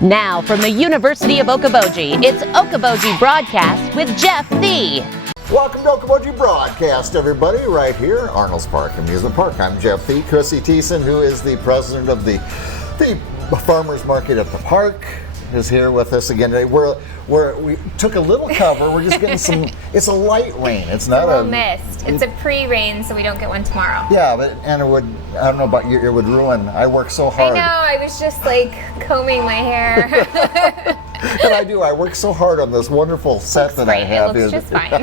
Now from the University of Okoboji, it's Okoboji Broadcast with Jeff Thie. Welcome to Okoboji Broadcast, everybody, right here, Arnolds Park Amusement Park. I'm Jeff Thie. Krissy Thiessen, who is the president of the farmers market at the park, is here with us again today. We took a little cover. We're just getting some. It's a light rain. It's not a mist. It's a pre-rain, so we don't get one tomorrow. Yeah, and it would. I don't know about you. It would ruin. I work so hard. I know. I was just like combing my hair. And I do. I work so hard on this wonderful set that great. I have. It looks just fine.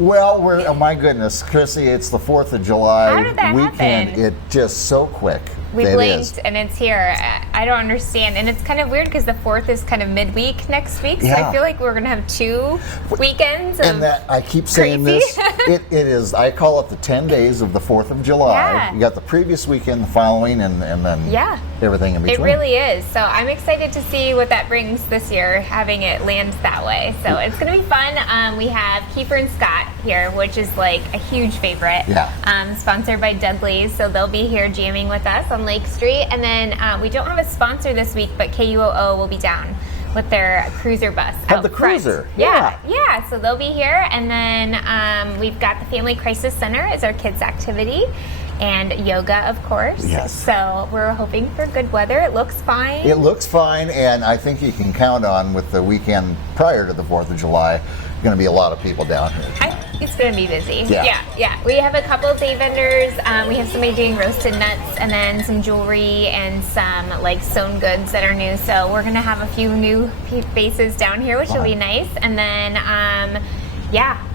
Well, oh my goodness, Krissy, it's the 4th of July How did that weekend. happen? It just so quick. We blinked and it's here. I don't understand. And it's kind of weird because the 4th is kind of midweek next week. So yeah. I feel like we're going to have 2 weekends. And that I keep saying this. It is, I call it the 10 days of the 4th of July. Yeah. You got the previous weekend, the following, and then everything in between. It really is. So I'm excited to see what that brings this year, having it land that way. So it's going to be fun. We have Kiefer and Scott here, which is like a huge favorite. Yeah. Sponsored by Dudley's. So they'll be here jamming with us on Lake Street. And then we don't have a sponsor this week, but KUOO will be down with their cruiser bus. Have the cruiser. Yeah. So they'll be here. And then we've got the Family Crisis Center as our kids' activity. And yoga, of course. Yes. So we're hoping for good weather. It looks fine. It looks fine, and I think you can count on, with the weekend prior to the 4th of July, going to be a lot of people down here. It's going to be busy. Yeah. We have a couple of day vendors. We have somebody doing roasted nuts, and then some jewelry and some like sewn goods that are new. So we're going to have a few new faces down here, which will be nice. And then,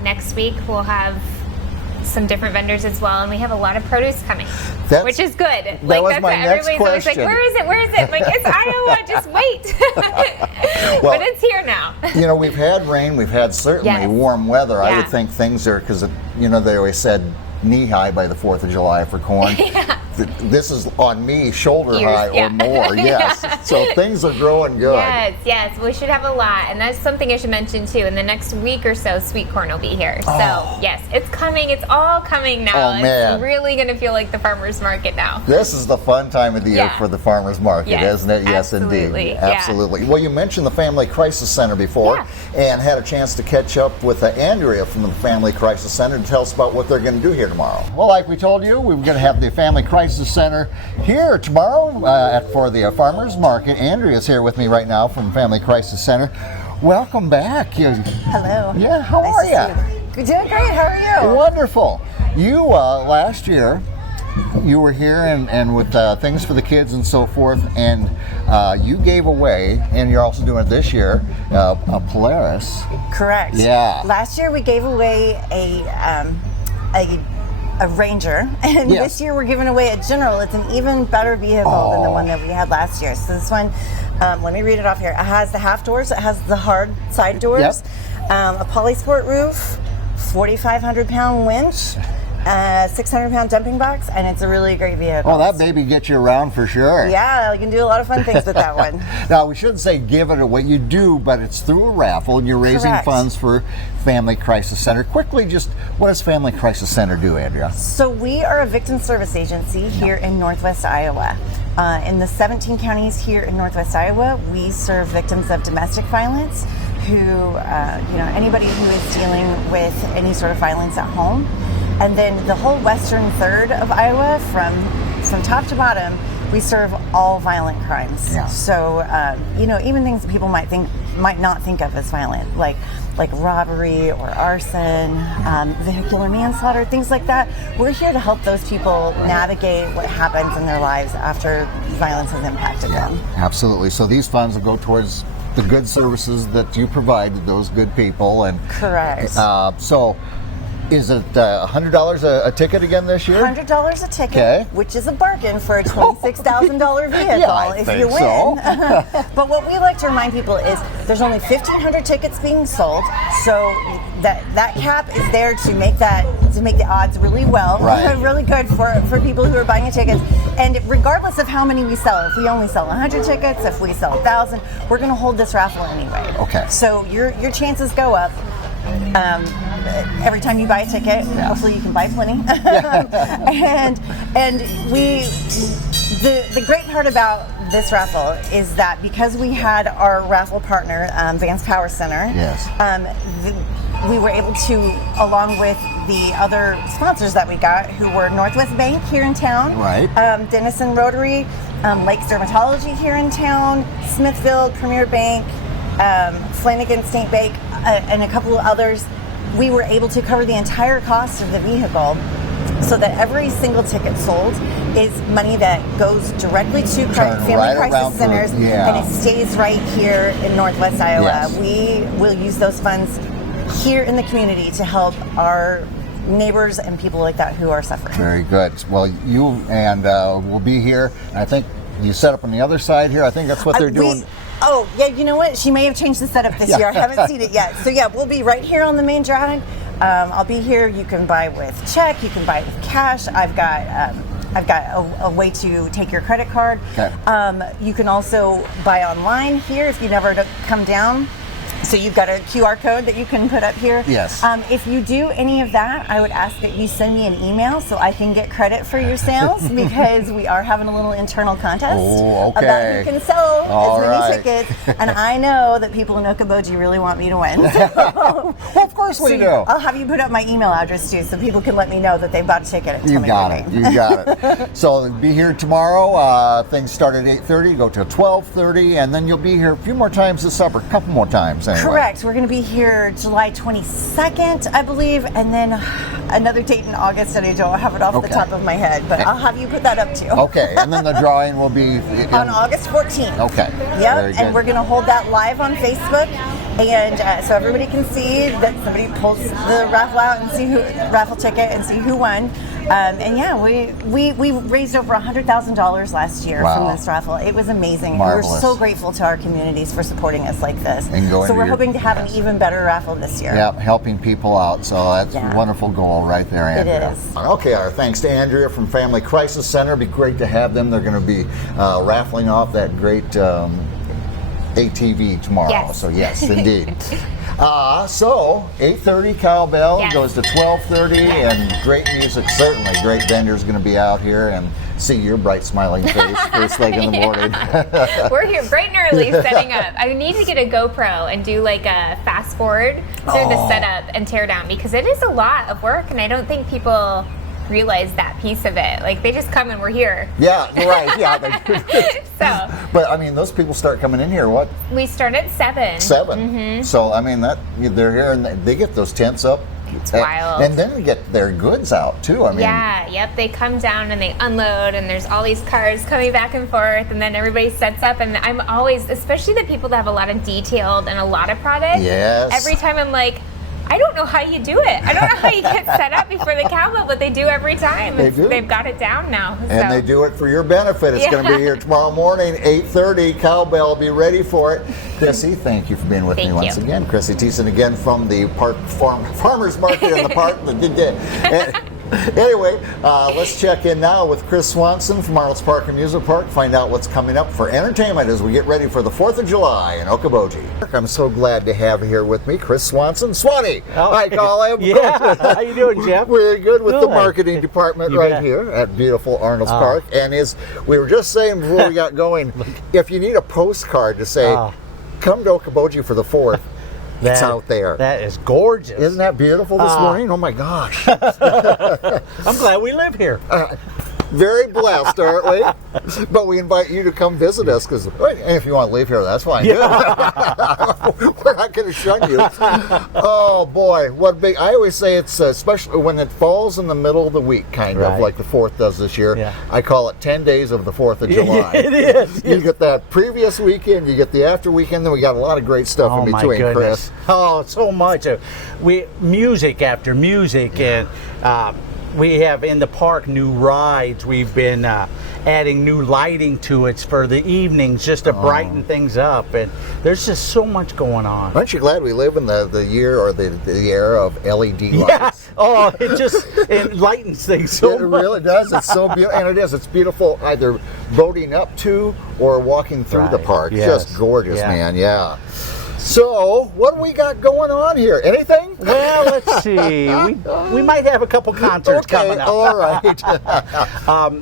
next week we'll have some different vendors as well, and we have a lot of produce coming, which is good. That was my next everybody's always like, where is it? I'm like, it's Iowa, just wait. Well, but it's here now. We've had rain, we've had certainly warm weather. Yeah. I would think things are, because they always said knee-high by the 4th of July for corn. This is on me, shoulder-high or more, yes. So things are growing good. Yes. We should have a lot. And that's something I should mention, too. In the next week or so, sweet corn will be here. So, yes, it's coming. It's all coming now. Oh, man. It's really going to feel like the farmer's market now. This is the fun time of the year for the farmer's market, isn't it? Yes, absolutely. Indeed. Absolutely. Well, you mentioned the Family Crisis Center before and had a chance to catch up with Andrea from the Family Crisis Center to tell us about what they're going to do here tomorrow. Well, like we told you, we were going to have the Family Crisis Center here tomorrow for the farmers market. Andrea's here with me right now from Family Crisis Center. Welcome back. Hello. Yeah, how are you? Doing great. How are you? Wonderful. You last year you were here and with things for the kids and so forth, and you gave away, and you're also doing it this year, a Polaris. Correct. Yeah. Last year we gave away a Ranger, and this year we're giving away a General. It's an even better vehicle than the one that we had last year. So this one, let me read it off here. It has the half doors, it has the hard side doors, a polysport roof, 4,500 pound winch, 600 pound dumping box, and it's a really great vehicle. Oh, that baby gets you around for sure. Yeah, you can do a lot of fun things with that one. Now, we shouldn't say give it away. You do, but it's through a raffle, and you're raising funds for Family Crisis Center. Quickly, just what does Family Crisis Center do, Andrea? So we are a victim service agency here in Northwest Iowa. In the 17 counties here in Northwest Iowa, we serve victims of domestic violence, who, anybody who is dealing with any sort of violence at home. And then the whole western third of Iowa, from top to bottom, we serve all violent crimes. Yeah. So, even things that people might not think of as violent, like robbery or arson, vehicular manslaughter, things like that. We're here to help those people navigate what happens in their lives after violence has impacted them. Absolutely. So these funds will go towards the good services that you provide to those good people. And correct. So is it $100 a ticket again this year? $100 a ticket, which is a bargain for a $26,000 vehicle if you win. So. But what we like to remind people is there's only 1,500 tickets being sold, so that cap is there to make the odds really really good for people who are buying a ticket. And regardless of how many we sell, if we only sell 100 tickets, if we sell 1,000, we're going to hold this raffle anyway. Okay. So your chances go up. Every time you buy a ticket, hopefully you can buy plenty. and we, the great part about this raffle is that because we had our raffle partner, Vance Power Center, Yes. We were able to, along with the other sponsors that we got, who were Northwest Bank here in town, Right. Denison Rotary, Lakes Dermatology here in town, Smithfield, Premier Bank, Flanagan State Bank, and a couple of others. We were able to cover the entire cost of the vehicle, so that every single ticket sold is money that goes directly to Family right Crisis around Centers, yeah. and it stays right here in Northwest Iowa. Yes. We will use those funds here in the community to help our neighbors and people like that who are suffering. Very good. Well, you and we'll be here. I think you set up on the other side here. I think that's what they're doing. Oh, yeah, you know what? She may have changed the setup this year. I haven't seen it yet. So, yeah, we'll be right here on the main drag. I'll be here. You can buy with check. You can buy with cash. I've got a way to take your credit card. Okay. You can also buy online here if you never come down. So you've got a QR code that you can put up here. Yes. If you do any of that, I would ask that you send me an email so I can get credit for your sales, because we are having a little internal contest about who can sell as many tickets. And I know that people in Okoboji really want me to win. Well, of course we do. I'll have you put up my email address too, so people can let me know that they bought a ticket. You got it. You got it. So be here tomorrow. Things start at 8:30, go till 12:30, and then you'll be here a few more times this summer, a couple more times. Anyway. Correct. We're going to be here July 22nd, I believe, and then another date in August, and I don't have it off the top of my head, but I'll have you put that up too. Okay, and then the drawing will be on August 14th. Okay. Yep, and we're going to hold that live on Facebook, and so everybody can see that somebody pulls the raffle out and see who raffle ticket and see who won. And yeah, we raised over $100,000 last year from this raffle. It was amazing. Marvelous. We're so grateful to our communities for supporting us like this. So we're hoping to have an even better raffle this year. Yeah, helping people out. So that's a wonderful goal right there, Andrea. It is. Okay, our thanks to Andrea from Family Crisis Center. It'd be great to have them. They're going to be raffling off that great ATV tomorrow. Yes. So yes, indeed. So 8:30 cowbell goes to 12:30, and great music. Certainly, great vendors going to be out here, and see your bright smiling face first thing in the morning. We're here bright and early setting up. I need to get a GoPro and do like a fast forward through the setup and tear down, because it is a lot of work, and I don't think people realize that piece of it. Like, they just come and we're here. Yeah, right. Yeah. So, but I mean, those people start coming in here. What? We start at 7. 7. Mm-hmm. So I mean, that they're here and they get those tents up. It's wild. And then they get their goods out too. I mean, yep. They come down and they unload, and there's all these cars coming back and forth, and then everybody sets up. And I'm always, especially the people that have a lot of detailed and a lot of product. Yes. Every time I'm like, I don't know how you do it. I don't know how you get set up before the cowbell, but they do every time. They've got it down now. And they do it for your benefit. It's going to be here tomorrow morning, 8:30. Cowbell, be ready for it. Krissy, thank you for being with me once again. Krissy Thiessen again from the Farmers Market in the park. Anyway, let's check in now with Chris Swanson from Arnolds Park and Music Park. Find out what's coming up for entertainment as we get ready for the 4th of July in Okoboji. I'm so glad to have here with me Chris Swanson. Swanee! Hi, Colin. Yeah, how you doing, Jeff? We're good with the marketing department here at beautiful Arnolds Park. And as we were just saying before we got going, if you need a postcard to say, come to Okoboji for the 4th, it's out there. That is gorgeous. Isn't that beautiful this morning? Oh my gosh. I'm glad we live here. Very blessed, aren't we? But we invite you to come visit us, because if you want to leave here, that's fine. Yeah. We're not going to shun you. Oh boy, what big! I always say it's especially when it falls in the middle of the week, kind of like the 4th does this year. Yeah. I call it 10 days of the 4th of July. It is. You get that previous weekend, you get the after weekend, then we got a lot of great stuff in between, Chris. Oh, so much. Music after music, and we have in the park new rides. We've been adding new lighting to it for the evenings just to brighten things up, and there's just so much going on. Aren't you glad we live in the year or the era of LED lights? Yeah. Oh, it lightens things so much. It really does. It's so beautiful, and it is. It's beautiful either boating up to or walking through the park. Yes. Just gorgeous, man. Yeah. So, what do we got going on here? Anything? Well, let's see. We might have a couple concerts coming up. All right.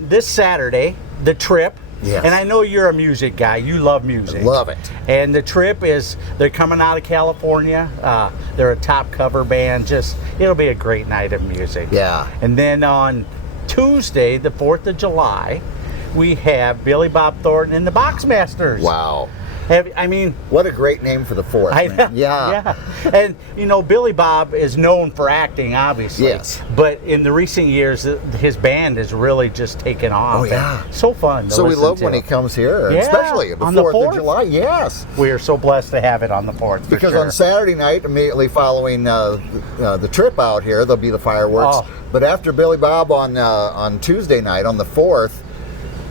This Saturday, The Trip Yes. And I know you're a music guy. You love music. Love it. And the trip is, they're coming out of California. They're a top cover band. It'll be a great night of music. Yeah. And then on Tuesday, the 4th of July, we have Billy Bob Thornton and the Boxmasters. Wow. What a great name for the 4th. Man. Yeah. And, Billy Bob is known for acting, obviously. Yes. But in the recent years, his band has really just taken off. Oh, yeah. So fun to So we listen love to. when he comes here, Yeah. especially the On the 4th of 4th? July. Yes. We are so blessed to have it on the 4th. for Because sure. on Saturday night, immediately following the trip out here, there'll be the fireworks. Oh. But after Billy Bob on Tuesday night, on the 4th,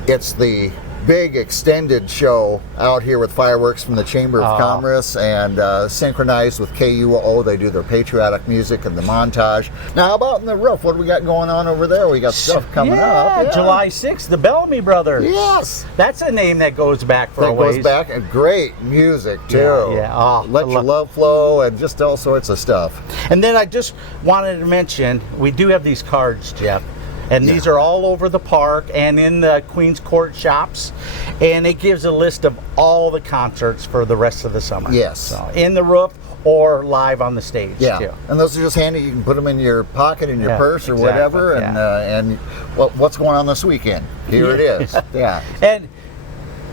it's the big extended show out here with fireworks from the Chamber of Commerce and synchronized with KUO. They do their patriotic music and the montage. Now, how about in the roof? What do we got going on over there? We got stuff coming up. Yeah. July 6th, the Bellamy Brothers. Yes. That's a name that goes back for a That ways. goes back, and great music too. Yeah. Oh, Let Your Love Flow and just all sorts of stuff. And then I just wanted to mention, we do have these cards, Jeff. And these are all over the park and in the Queens Court shops. And it gives a list of all the concerts for the rest of the summer. Yes. So in the roof or live on the stage. Yeah, too. and those are just handy. You can put them in your pocket, in your purse, or exactly, whatever. And what's going on this weekend? Here it is. Yeah. And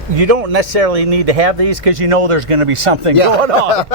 you don't necessarily need to have these because there's going to be something going on.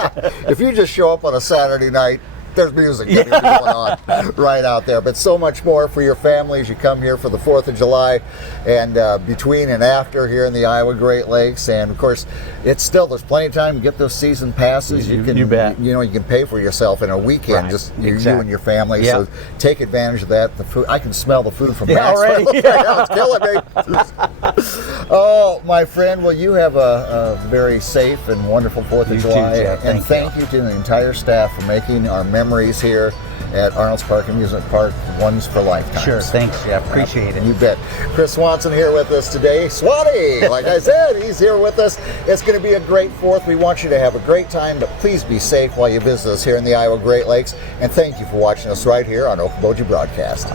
If you just show up on a Saturday night, there's music going on right out there. But so much more for your families. You come here for the 4th of July and between and after here in the Iowa Great Lakes. And of course, there's plenty of time to get those season passes. You bet. You can pay for yourself in a weekend, Right. just you and your family. Yep. So take advantage of that. The food, I can smell the food from already. Maxwell. It's killing me. Oh, my friend, well, you have a very safe and wonderful 4th of You too, July. Jeff. And Thank thank you to the entire staff for making our memories here at Arnolds Park Amusement Park ones for lifetimes. Sure. Thanks, Jeff. Appreciate it. You bet. Chris Swanson here with us today. Swanee, like I said, he's here with us. It's going to be a great 4th. We want you to have a great time, but please be safe while you visit us here in the Iowa Great Lakes. And thank you for watching us right here on Okoboji Broadcast.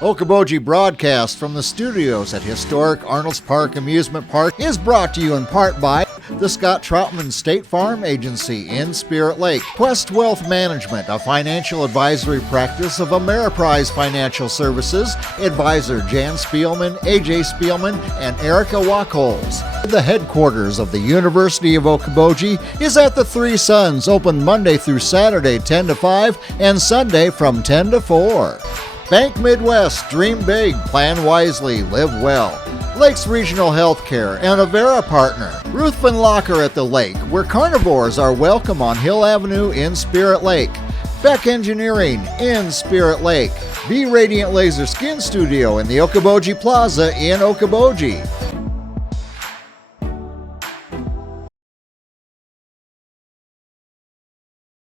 Okoboji Broadcast from the studios at historic Arnolds Park Amusement Park is brought to you in part by the Scott Troutman State Farm Agency in Spirit Lake, Quest Wealth Management, a financial advisory practice of Ameriprise Financial Services, advisor Jan Spielman, AJ Spielman, and Erica Wachholz. The headquarters of the University of Okoboji is at the Three Sons, open Monday through Saturday 10 to 5 and Sunday from 10 to 4. Bank Midwest, dream big, plan wisely, live well. Lakes Regional Healthcare and Avera Partner. Ruthven Locker at the Lake, where carnivores are welcome on Hill Avenue in Spirit Lake. Beck Engineering in Spirit Lake. Be Radiant Laser Skin Studio in the Okoboji Plaza in Okoboji.